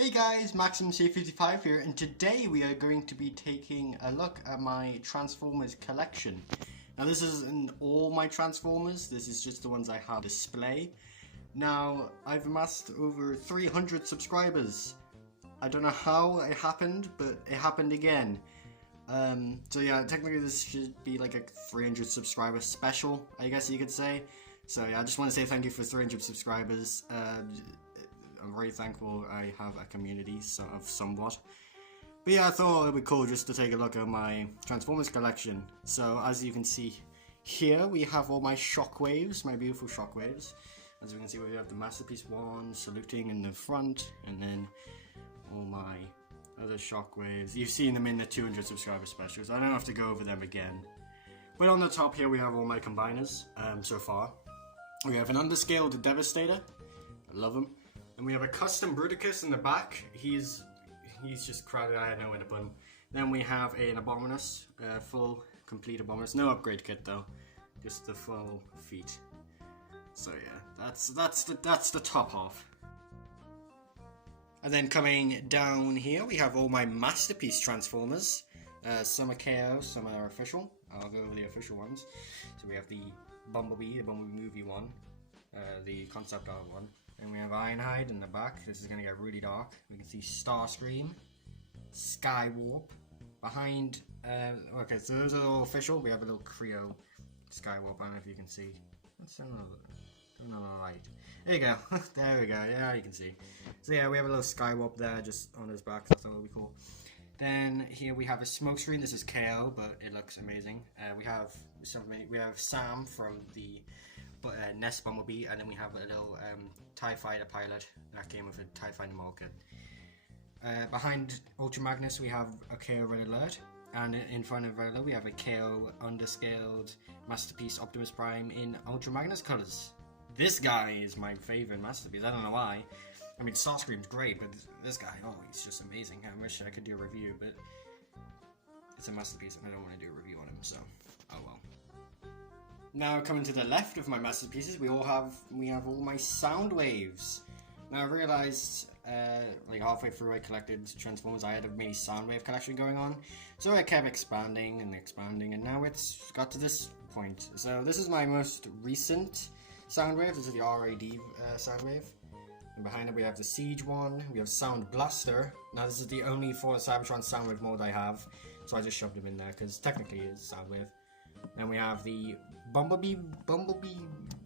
Hey guys, MaximumC55 here, and today we are going to be taking a look at my Transformers collection. Now this isn't all my Transformers, this is just the ones I have on display. Now, I've amassed over 300 subscribers. I don't know how it happened, but it happened again. So yeah, technically this should be like a 300 subscriber special, I guess you could say. So yeah, I just want to say thank you for 300 subscribers. I'm very thankful I have a community of somewhat. But yeah, I thought it would be cool just to take a look at my Transformers collection. So as you can see here, we have all my Shockwaves, my beautiful Shockwaves. As you can see, we have the Masterpiece one saluting in the front, and then all my other Shockwaves. You've seen them in the 200 subscriber specials. I don't have to go over them again. But on the top here, we have all my combiners so far. We have an underscaled Devastator. I love him. And we have a custom Bruticus in the back. He's just crowded. I don't know where to put him. Then we have an Abominus, full complete Abominus. No upgrade kit though, just the full feet. So yeah, that's the top half. And then coming down here, we have all my Masterpiece Transformers. Some are KO, some are official. I'll go over the official ones. So we have the Bumblebee movie one, the concept art one. And we have Ironhide in the back. This is going to get really dark. We can see Starscream, Skywarp. Behind, okay, so those are all official. We have a little Creo Skywarp. I don't know if you can see. Let's another light. There you go. There we go. Yeah, you can see. So yeah, we have a little Skywarp there just on his back. So I thought that would be cool. Then here we have a Smokescreen. This is KO, but it looks amazing. We have Sam from the Nest Bumblebee, and then we have a little TIE Fighter pilot that came with a TIE Fighter model kit. Behind Ultra Magnus, we have a KO Red Alert, and in front of Red Alert, we have a KO underscaled Masterpiece Optimus Prime in Ultra Magnus colors. This guy is my favorite Masterpiece. I don't know why. I mean, Starscream's great, but this guy, oh, he's just amazing. I wish I could do a review, but it's a Masterpiece, and I don't want to do a review on him, so oh well. Now coming to the left of my Masterpieces, we have all my Soundwaves. Now I realized like halfway through I collected Transformers, I had a mini Soundwave collection going on, so I kept expanding, and now it's got to this point. So this is my most recent Soundwave. This is the RAD Soundwave. And behind it we have the Siege one, we have Sound Blaster. Now this is the only for Cybertron Soundwave mode I have, so I just shoved him in there because technically it's Soundwave. Then we have the Bumblebee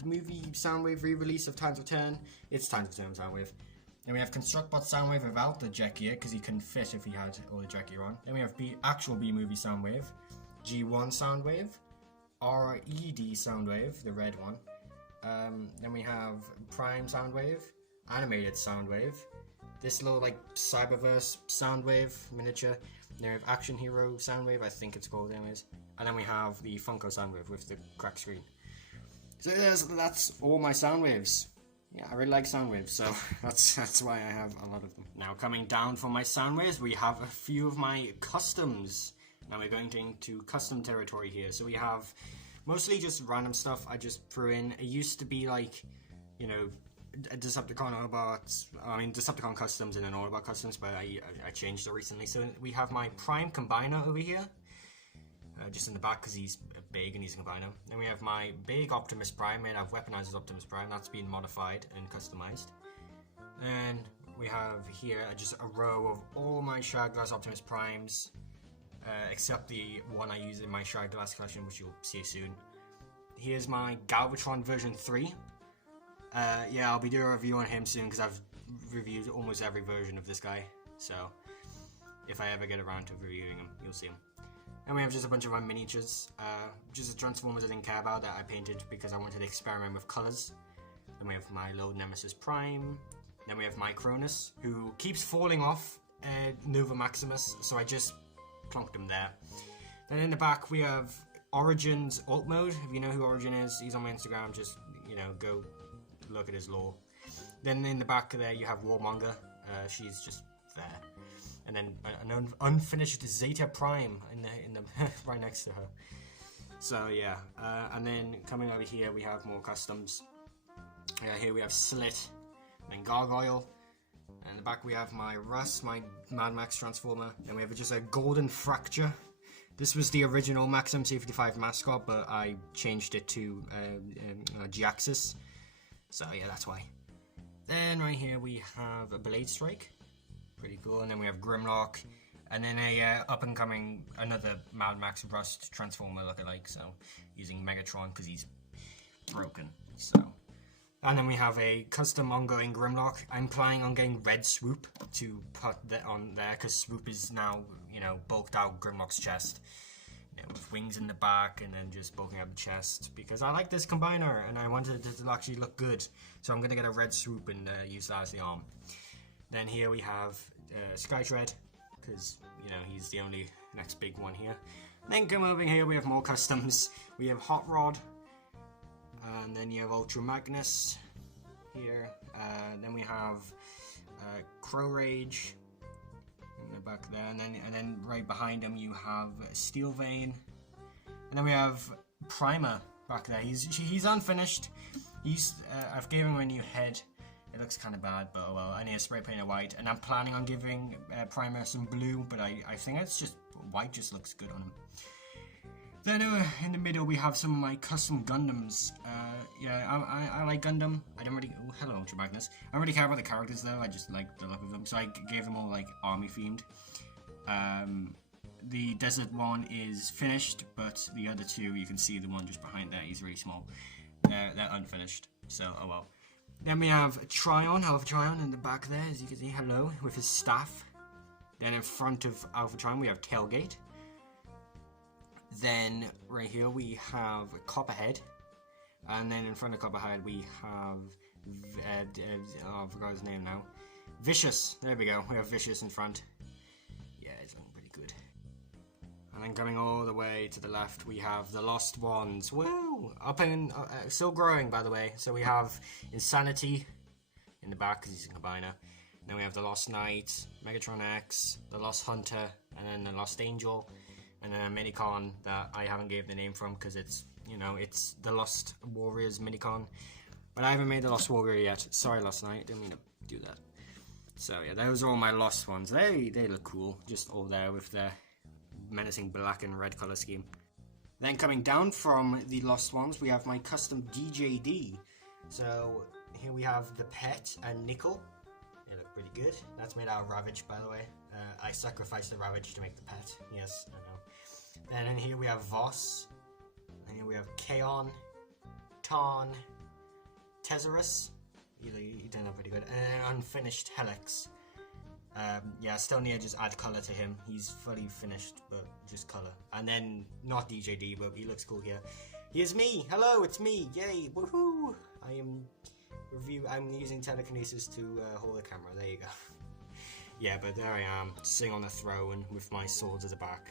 movie Soundwave re-release of Times of 10. It's Times of 10 Soundwave. Then we have Constructbot Soundwave without the jet gear because he couldn't fit if he had all the jet gear on. Then we have actual B movie Soundwave, G1 Soundwave, RED Soundwave, the red one. Then we have Prime Soundwave, Animated Soundwave, this little like Cyberverse Soundwave miniature. Then we have Action Hero Soundwave, I think it's called anyways. And then we have the Funko Soundwave with the cracked screen. So that's all my Soundwaves. Yeah, I really like Soundwaves, so that's why I have a lot of them. Now coming down from my Soundwaves, we have a few of my customs. Now we're going into custom territory here. So we have mostly just random stuff I just threw in. It used to be like, you know, Decepticon Autobots, Decepticon Customs and then Autobot Customs, but I changed it recently. So we have my Prime Combiner over here. Just in the back because he's big and he's a combiner. Then we have my big Optimus Prime made out of weaponized Optimus Prime. That's been modified and customized. And we have here just a row of all my Shard Glass Optimus Primes, except the one I use in my Shard Glass collection, which you'll see soon. Here's my Galvatron version 3. Yeah, I'll be doing a review on him soon because I've reviewed almost every version of this guy. So if I ever get around to reviewing him, you'll see him. And we have just a bunch of my miniatures, just the Transformers I didn't care about that I painted because I wanted to experiment with colours. Then we have my little Nemesis Prime. Then we have my Cronus, who keeps falling off Nova Maximus, so I just plonked him there. Then in the back we have Origin's alt mode. If you know who Origin is, he's on my Instagram, just, you know, go look at his lore. Then in the back there you have Warmonger, she's just there. And then an unfinished Zeta Prime in the right next to her. So yeah, and then coming over here we have more customs. Here we have Slit, then Gargoyle, And in the back we have my Russ, my Mad Max Transformer. Then we have just a Golden Fracture. This was the original Maxim C55 mascot, but I changed it to G-Axis. So yeah, that's why. Then right here we have a Blade Strike. Pretty cool. And then we have Grimlock. And then a up-and-coming, another Mad Max Rust Transformer lookalike. So using Megatron because he's broken. So. And then we have a custom ongoing Grimlock. I'm planning on getting Red Swoop to put that on there because Swoop is now, you know, bulked out Grimlock's chest. You know, with wings in the back and then just bulking out the chest. Because I like this combiner and I wanted it to actually look good. So I'm going to get a Red Swoop and use that as the arm. Then here we have Skytread because, you know, he's the only next big one here. Then come over here, we have more customs. We have Hot Rod. And then you have Ultra Magnus here. Then we have Crow Rage in the back there, and then right behind him you have Steel Vein, and then we have Primer back there. He's unfinished. I've given him a new head. It looks kind of bad, but oh well. I need to spray paint it white, and I'm planning on giving Primer some blue, but I think it's just white. Just looks good on him. Then in the middle we have some of my custom Gundams. Yeah, I like Gundam. I don't really... Oh, hello, Ultra Magnus. I don't really care about the characters though, I just like the look of them. So I gave them all like army themed. The desert one is finished, but the other two, you can see the one just behind there, he's really small. They're unfinished, so oh well. Then we have Tryon, Alpha Tryon in the back there, as you can see, hello, with his staff. Then in front of Alpha Tryon we have Tailgate. Then right here we have Copperhead, and then in front of Copperhead we have I forgot his name now. Vicious. There we go. We have Vicious in front. Yeah, it's looking pretty good. And then coming all the way to the left we have the Lost Ones. Woo! Up and still growing, by the way. So we have Insanity in the back because he's a combiner. Then we have the Lost Knight, Megatron X, the Lost Hunter, and then the Lost Angel. And then a Minicon that I haven't gave the name from because it's, you know, it's the Lost Warriors Minicon. But I haven't made the Lost Warrior yet. Sorry, Lost Knight. Didn't mean to do that. So yeah, those are all my Lost ones. They look cool. Just all there with their menacing black and red color scheme. Then coming down from the Lost ones, we have my custom DJD. So here we have the Pet and Nickel. They look pretty good. That's made out of Ravage, by the way. I sacrificed the Ravage to make the Pet. Yes, I know. And then here we have Voss. And here we have Kaon, Tarn, Tezzerus. He turned out pretty good. And then Unfinished Helix. Yeah, still need to just add color to him. He's fully finished, but just color. And then, not DJD, but he looks cool here. Here's me! Hello, it's me! Yay! Woohoo! I'm using telekinesis to hold the camera. There you go. Yeah, but there I am, sitting on the throne with my swords at the back.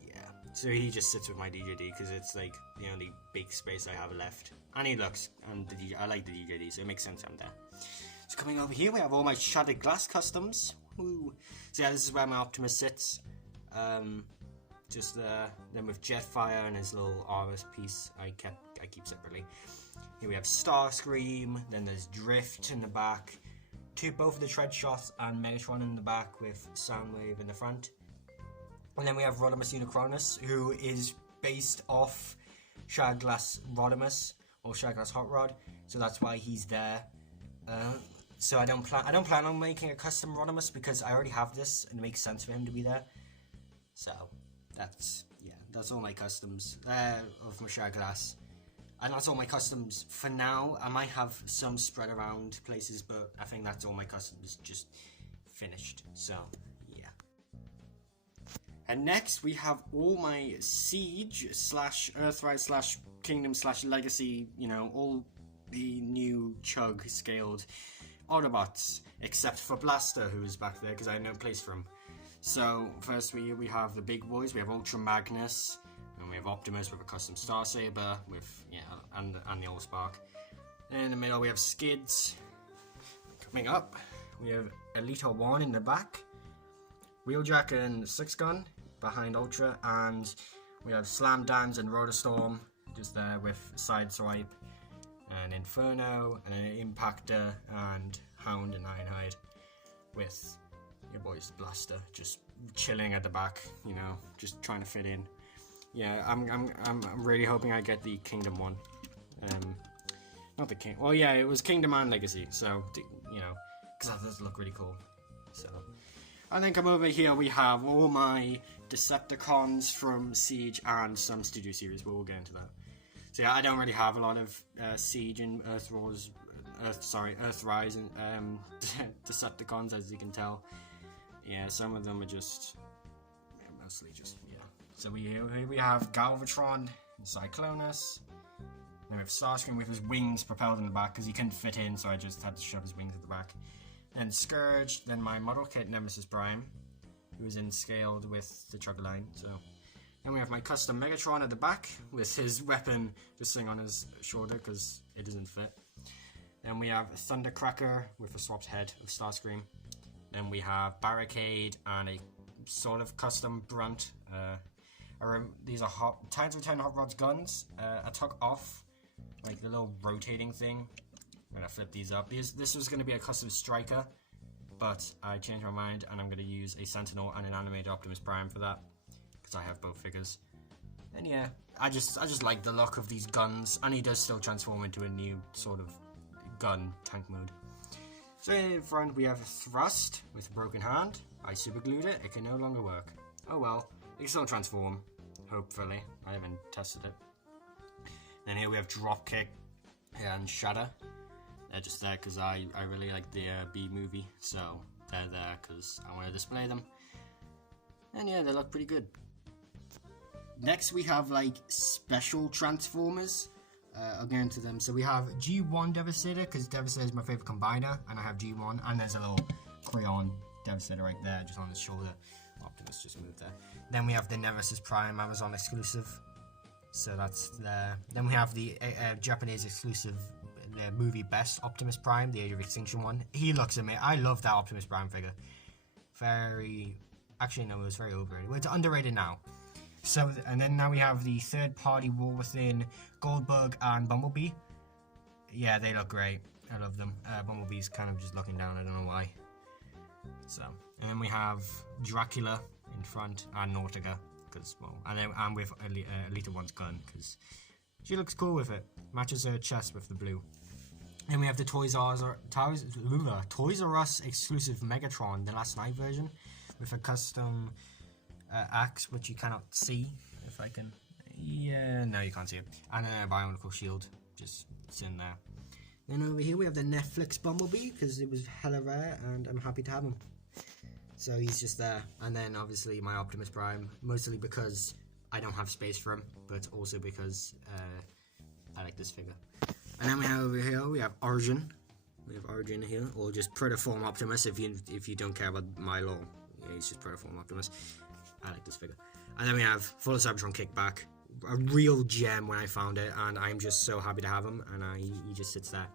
Yeah, so he just sits with my DJD because it's like the only big space I have left. And he looks, and I like the DJD, so it makes sense I'm there. So coming over here, we have all my Shattered Glass customs. Woo. So yeah, this is where my Optimus sits. Just there. Then with Jetfire and his little Aorus piece, I keep separately. Here we have Starscream. Then there's Drift in the back. Both of the Tread Shots and Megatron in the back with Soundwave in the front. And then we have Rodimus Unicronus, who is based off Shattered Glass Rodimus or Shattered Glass Hot Rod, so that's why he's there. So I don't plan on making a custom Rodimus because I already have this and it makes sense for him to be there. So that's all my customs of my Shattered Glass. And that's all my customs for now. I might have some spread around places, but I think that's all my customs just finished. So, yeah. And next we have all my Siege / Earthrise / Kingdom / Legacy, you know, all the new Chug scaled Autobots, except for Blaster, who is back there because I have no place for him. So, first we have the big boys. We have Ultra Magnus. And we have Optimus with a custom Star Saber with, and the Allspark. And in the middle we have Skids. Coming up, we have Elita 1 in the back. Wheeljack and Six Gun behind Ultra. And we have Slam Dance and Rotorstorm just there with Sideswipe. And Inferno, and an Impactor, and Hound and Ironhide with your boy's Blaster just chilling at the back, you know, just trying to fit in. Yeah, I'm really hoping I get the Kingdom one. Not the King. Well, yeah, it was Kingdom and Legacy, so you know, because that does look really cool. So, and then come over here, we have all my Decepticons from Siege and some Studio Series, but we'll get into that. So yeah, I don't really have a lot of Siege and Earthrise and Decepticons, as you can tell. Yeah, some of them are just, mostly just, yeah. So here we have Galvatron and Cyclonus. Then we have Starscream with his wings propelled in the back because he couldn't fit in, so I just had to shove his wings at the back. And Scourge, then my model kit Nemesis Prime, who is in scaled with the Chugga line. So then we have my custom Megatron at the back with his weapon just sitting on his shoulder because it doesn't fit. Then we have Thundercracker with a swapped head of Starscream. Then we have Barricade and a sort of custom Brunt. These are Times of 10 Hot Rod's guns. I took off like the little rotating thing. I'm gonna flip these up. This was gonna be a custom Striker, but I changed my mind and I'm gonna use a Sentinel and an animated Optimus Prime for that because I have both figures. And yeah, I just like the look of these guns, and he does still transform into a new sort of gun tank mode. So in front we have Thrust with a broken hand. I superglued it. It can no longer work. Oh well, it can still transform. Hopefully, I haven't tested it. Then here we have Dropkick and Shatter. They're just there because I really like the B movie, so they're there because I want to display them. And yeah, they look pretty good. Next we have like special Transformers. I'll get into them. So we have G1 Devastator because Devastator is my favorite combiner, and I have G1, and there's a little Crayon Devastator right there, just on his shoulder. Optimus just moved there. Then we have the Nemesis Prime Amazon exclusive. So that's there. Then we have the Japanese exclusive movie Best Optimus Prime, the Age of Extinction one. He looks amazing. I love that Optimus Prime figure. Actually no, it was very overrated. Well, it's underrated now. So, and then now we have the third-party War Within Goldbug and Bumblebee. Yeah, they look great. I love them. Bumblebee's kind of just looking down. I don't know why. So, and then we have Dracula in front and Nautica, because well, and then I'm with Elita One's gun because she looks cool with it. Matches her chest with the blue. Then we have the Toys R Us exclusive Megatron, the Last Night version, with a custom axe, which you cannot see. If I can, yeah, no, you can't see it. And a Bionicle shield, just sitting there. Then over here we have the Netflix Bumblebee because it was hella rare, and I'm happy to have him. So he's just there. And then obviously my Optimus Prime, mostly because I don't have space for him, but also because I like this figure. And then we have over here we have Origin. We have Origin here, or just Protoform Optimus if you don't care about my lore. Yeah, he's just Protoform Optimus. I like this figure. And then we have Full of Cybertron Kickback, a real gem when I found it, and I'm just so happy to have him, and he just sits there.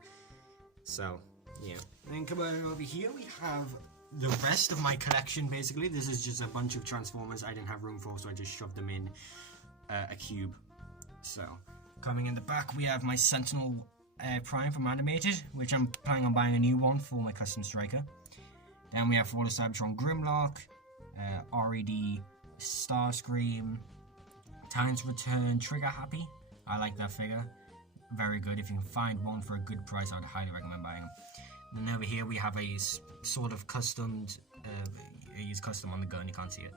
So, yeah. And then come on over here, we have the rest of my collection, basically. This is just a bunch of Transformers I didn't have room for, so I just shoved them in a cube. So, coming in the back, we have my Sentinel Prime from Animated, which I'm planning on buying a new one for my custom Striker. Then we have Full of Cybertron Grimlock, RED Starscream, Time's Return Trigger Happy. I like that figure. Very good. If you can find one for a good price, I would highly recommend buying them. And then over here we have a sort of customed, he's custom on the gun, you can't see it.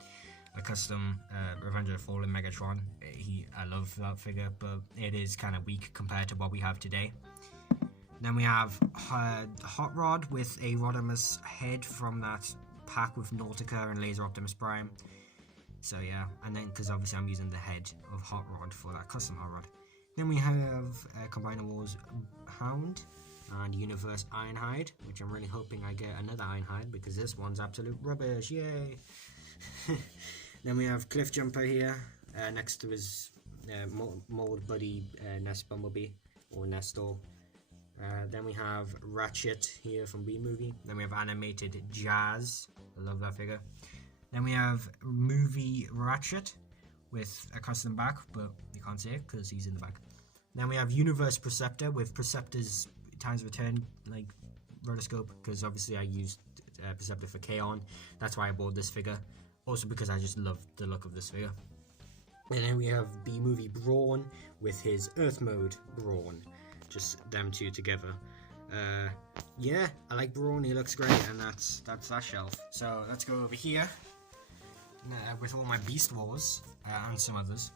A custom Revenge of the Fallen Megatron. I love that figure, but it is kind of weak compared to what we have today. Then we have Hot Rod with a Rodimus head from that pack with Nautica and Laser Optimus Prime. So yeah, and then because obviously I'm using the head of Hot Rod for that custom Hot Rod. Then we have Combiner Wars Hound and Universe Ironhide, which I'm really hoping I get another Ironhide because this one's absolute rubbish, yay! Then we have Cliff Jumper here, next to his mold buddy Nest Bumblebee, or Nestor. Then we have Ratchet here from B-Movie. Then we have Animated Jazz, I love that figure. Then we have Movie Ratchet with a custom back, but you can't see it because he's in the back. Then we have Universe Perceptor with Perceptor's Times Return like rotoscope, because obviously I used Perceptor for K-On! That's why I bought this figure. Also because I just love the look of this figure. And then we have B-Movie Brawn with his Earth Mode Brawn. Just them two together. Yeah, I like Brawn, he looks great, and that's that shelf. So let's go over here with all my Beast Wars and some others.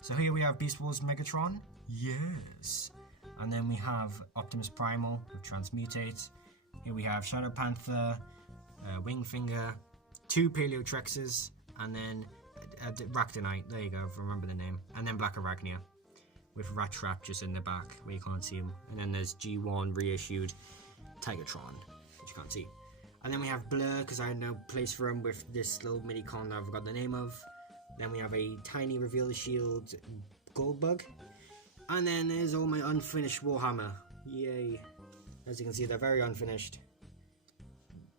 So here we have Beast Wars Megatron. Yes. And then we have Optimus Primal with Transmutate. Here we have Shadow Panther, Wingfinger, 2 Paleotrexes, and then Ractonite. There you go, remember the name. And then Black Arachnia with Rat Trap just in the back where you can't see him. And then there's G1 reissued Tigatron, which you can't see. And then we have Blur, because I had no place for him with this little mini con that I forgot the name of. Then we have a tiny Reveal the Shield Goldbug. And then there's all my unfinished Warhammer. Yay. As you can see, they're very unfinished.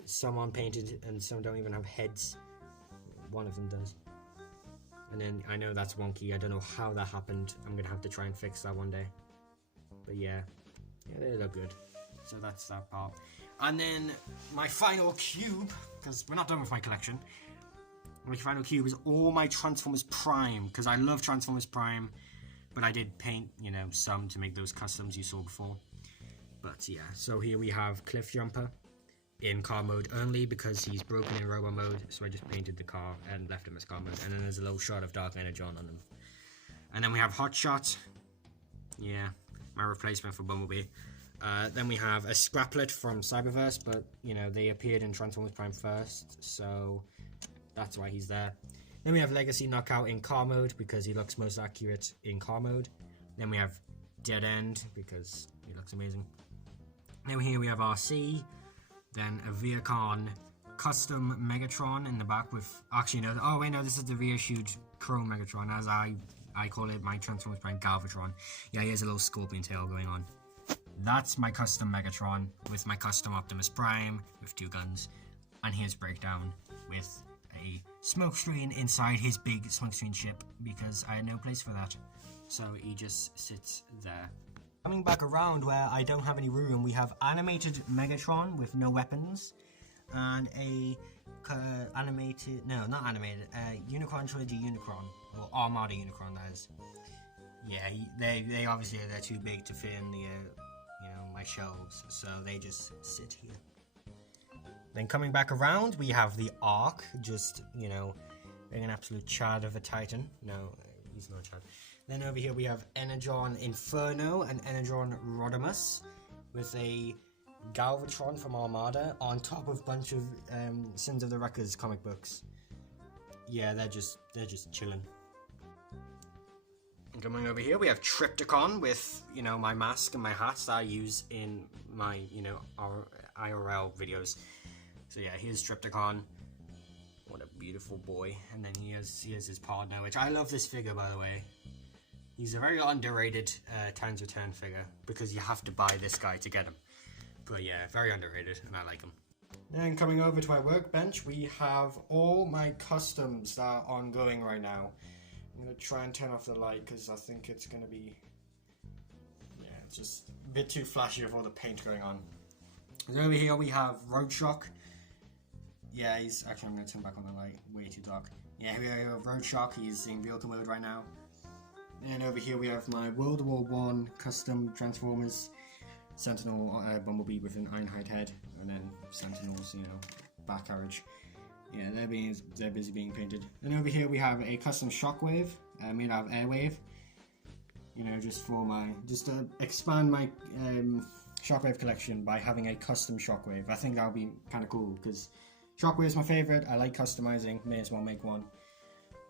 Some unpainted and some don't even have heads. One of them does. And then I know that's wonky. I don't know how that happened. I'm going to have to try and fix that one day. But yeah, they look good. So that's that part. And then my final cube, because we're not done with my collection. My final cube is all my Transformers Prime, because I love Transformers Prime. But I did paint, some to make those customs you saw before. But yeah, so here we have Cliff Jumper in car mode only because he's broken in robo mode. So I just painted the car and left him as car mode. And then there's a little shot of Dark Energon on him. And then we have Hotshot. Yeah, my replacement for Bumblebee. Then we have a Scraplet from Cyberverse, but they appeared in Transformers Prime first, so that's why he's there. Then we have Legacy Knockout in car mode because he looks most accurate in car mode. Then we have Dead End because he looks amazing. Then here we have RC. Then a Viacon custom Megatron in the back with... Actually, no. Oh, wait, no. This is the reissued Chrome Megatron, as I call it my Transformers Prime Galvatron. Yeah, he has a little scorpion tail going on. That's my custom Megatron with my custom Optimus Prime with 2 guns. And here's Breakdown with a smokescreen inside his big smokescreen ship because I had no place for that. So he just sits there. Coming back around where I don't have any room, we have animated Megatron with no weapons and a Unicron Trilogy Unicron, or Armada Unicron, that is. Yeah, they obviously they're too big to fit in the my shelves, so they just sit here. Then coming back around, we have the Ark, just, being an absolute chad of a titan. No, he's not a chad. Then over here we have Energon Inferno and Energon Rodimus with a Galvatron from Armada on top of a bunch of Sins of the Wreckers comic books. Yeah, they're just chilling. And coming over here, we have Trypticon with, my mask and my hats that I use in my, IRL videos. So yeah, here's Trypticon. What a beautiful boy. And then here's his partner, which I love this figure, by the way. He's a very underrated Times Return figure because you have to buy this guy to get him. But yeah, very underrated, and I like him. Then coming over to my workbench, we have all my customs that are ongoing right now. I'm going to try and turn off the light because I think it's going to be, it's just a bit too flashy with all the paint going on. And over here we have Roadshock. Yeah, actually I'm going to turn back on the light, way too dark. Yeah, here we have Roadshock, he's in vehicle mode right now. And over here we have my World War I custom Transformers. Sentinel Bumblebee with an Ironhide head, and then Sentinels, back carriage. Yeah, they're busy being painted. And over here we have a custom Shockwave made out of Airwave. Just to expand my Shockwave collection by having a custom Shockwave. I think that would be kind of cool because Shockwave is my favorite. I like customizing. May as well make one.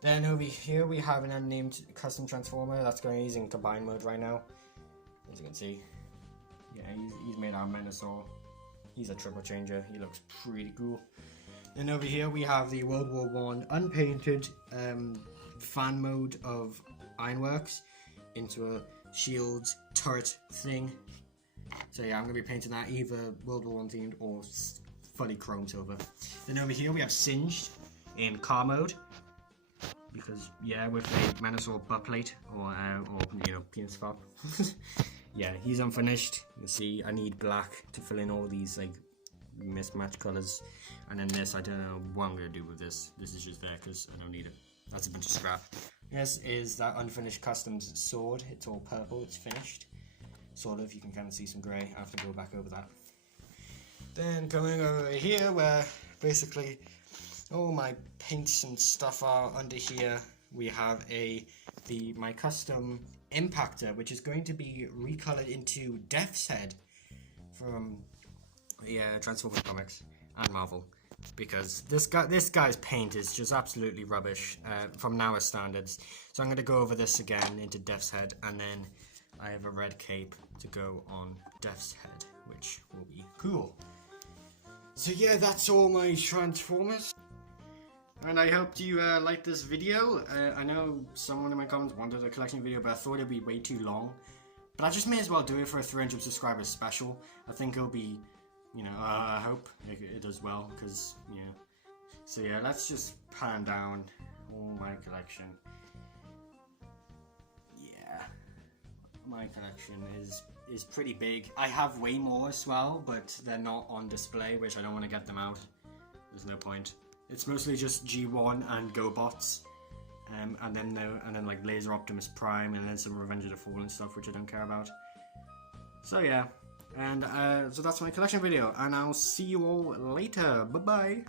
Then over here we have an unnamed custom Transformer that's he's in combined mode right now, as you can see. Yeah, he's made out of Menasor. He's a triple changer. He looks pretty cool. Then over here we have the World War I unpainted fan mode of Ironworks into a shield turret thing. So yeah, I'm going to be painting that either World War I themed or fully chrome silver. Then over here we have Singed in car mode. Because, yeah, with a Menasor butt plate or penis fab. yeah, he's unfinished. You can see I need black to fill in all these like mismatched colors, and then this, I don't know what I'm gonna do with this. This is just there because I don't need it. That's a bunch of scrap. This is that unfinished customs sword. It's all purple. It's finished. Sort of. You can kind of see some grey. I have to go back over that. Then coming over here, where basically all my paints and stuff are under here, we have my custom Impactor, which is going to be recolored into Death's Head from the Transformers comics and Marvel, because this guy's paint is just absolutely rubbish from now standards. So I'm going to go over this again into Death's Head, and then I have a red cape to go on Death's Head, which will be cool. So yeah, that's all my Transformers. And I hope you liked this video. I know someone in my comments wanted a collection video, but I thought it'd be way too long. But I just may as well do it for a 300 subscribers special. I think it'll be, I hope it does well, because, So yeah, let's just pan down all my collection. Yeah, my collection is pretty big. I have way more as well, but they're not on display, which I don't want to get them out. There's no point. It's mostly just G1 and GoBots, and then like Laser Optimus Prime, and then some Revenge of the Fallen stuff, which I don't care about. So yeah, and so that's my collection video, and I'll see you all later. Bye bye.